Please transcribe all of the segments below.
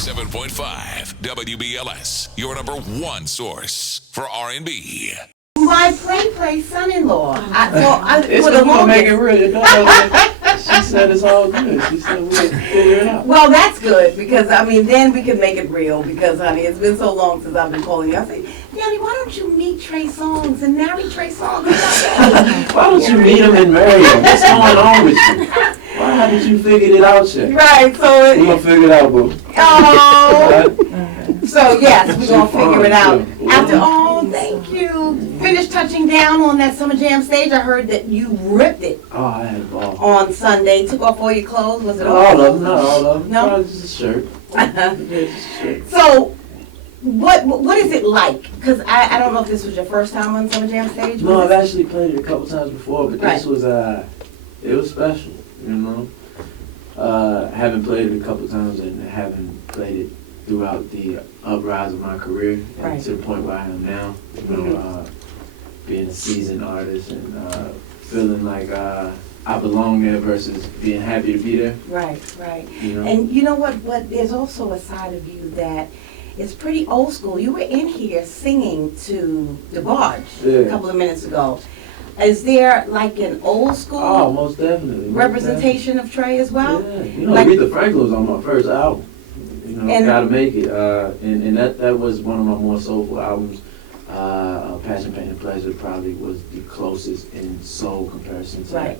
107.5 WBLS, your number one source for R&B. My play son-in-law. It's gonna make it real. She said it's all good. She said we'll figure it out. Well, that's good because then we can make it real. Because honey, it's been so long since I've been calling you. I say, Daddy, why don't you meet Trey Songz and marry Trey Songz? Why don't you meet him and marry him? What's going on with you? Why haven't you figured it out yet? Right. So we're gonna figure it out, boo. Oh. So yes, we're gonna figure it out. Thank you. Finished touching down on that Summer Jam stage. I heard that you ripped it. Oh, I had a ball. On Sunday. Took off all your clothes. Was it all of them? Not all of them. No, just a shirt. Just a shirt. So, what is it like? Because I don't know if this was your first time on Summer Jam stage. No, I've actually played it a couple times before, but this was it was special. You know, haven't played it a couple times and haven't played it throughout the uprise of my career and to the point where I am now. You know, being a seasoned artist and feeling like I belong there versus being happy to be there. Right. You know? And you know what? There's also a side of you that is pretty old school. You were in here singing to DeBarge a couple of minutes ago. Is there like an old school most definitely. representation of Trey as well? Yeah. You know, Aretha Franklin was on my first album. You know, Gotta Make It. And that was one of my more soulful albums. Passion, Pain, and Pleasure probably was the closest in soul comparison to that.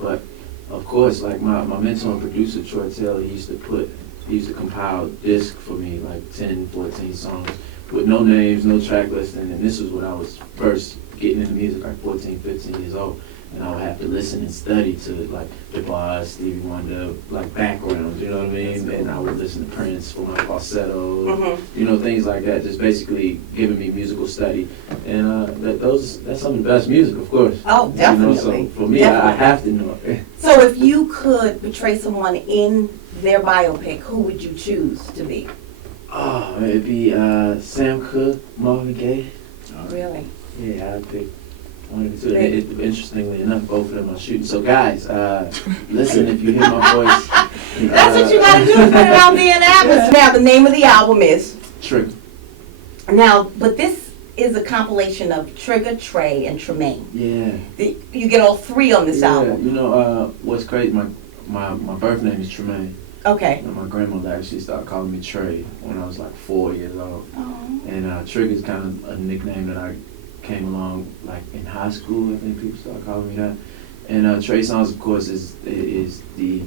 But of course, like my mentor and producer, Troy Taylor, he used to compile disc for me, like 10, 14 songs with no names, no track listing. And this was when I was first getting into music, like 14, 15 years old. And I would have to listen and study to like DeBarge, Stevie Wonder, like backgrounds, you know what I mean? Cool. And I would listen to Prince for my falsetto, you know, things like that, just basically giving me musical study. And that's some of the best music, of course. Oh, definitely. You know, so for me, I have to know it. So if you could portray someone in their biopic, who would you choose to be? Oh, it'd be Sam Cooke, Marvin Gaye. Oh, really? Yeah, I'd pick. Interestingly enough, both of them are shooting. So guys, listen, if you hear my voice. That's what you gotta do, put it out there in the atmosphere. Now, the name of the album is? Trigga. Now, but this is a compilation of Trigga, Trey, and Tremaine. Yeah. You get all three on this album. You know, what's crazy, my birth name is Tremaine. Okay. And my grandmother actually started calling me Trey when I was like 4 years old. Oh. And Trigga is kind of a nickname that I came along like in high school. I think people started calling me that. And Trey Songz, of course, is the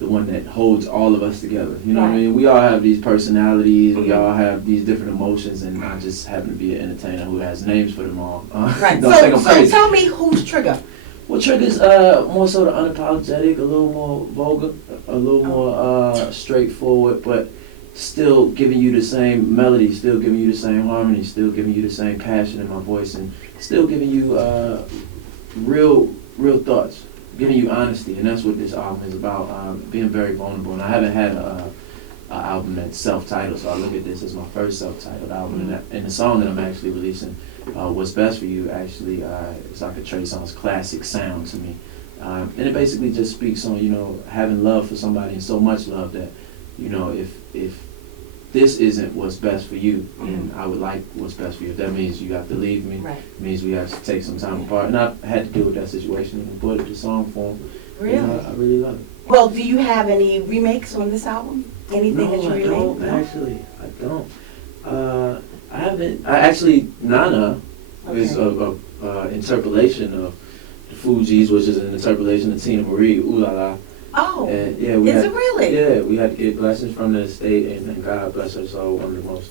one that holds all of us together. You know what I mean? We all have these personalities. We all have these different emotions, and I just happen to be an entertainer who has names for them all. Right. So tell me who's Trigga. Well, Trigga's more sort of unapologetic, a little more vulgar, a little more straightforward, but still giving you the same melody, still giving you the same harmony, still giving you the same passion in my voice, and still giving you real thoughts, giving you honesty, and that's what this album is about, being very vulnerable. And I haven't had an album that's self-titled, so I look at this as my first self-titled album, and the song that I'm actually releasing, What's Best For You, actually, it's like a Trey Songz classic sound to me. And it basically just speaks on, you know, having love for somebody, and so much love that, you know, if this isn't what's best for you, then I would like what's best for you. If that means you have to leave me, it means we have to take some time apart. And I've had to deal with that situation and put it to song form. Really? And I really love it. Well, do you have any remakes on this album? Anything that you remake? No, actually, I don't. I haven't. Nana is a interpolation of the Fugees, which is an interpolation of Tina Marie, Ooh La La. Oh, and, it really? Yeah, we had to get blessings from the estate, and God bless her soul, one of the most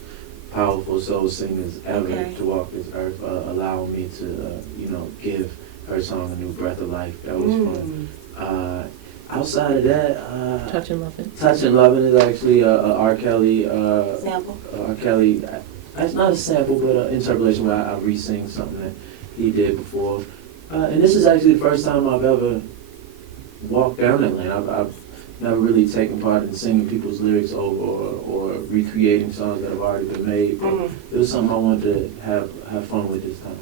powerful soul singers ever to walk this earth, allowing me to, you know, give her song a new breath of life. That was fun. Outside of that, Touching Lovin'. Touching Lovin' is actually a R. Kelly sample. R. Kelly. It's not a sample, but an interpolation where I re-sing something that he did before. And this is actually the first time I've ever walked down that lane. I've never really taken part in singing people's lyrics over or recreating songs that have already been made. But it was something I wanted to have fun with this time.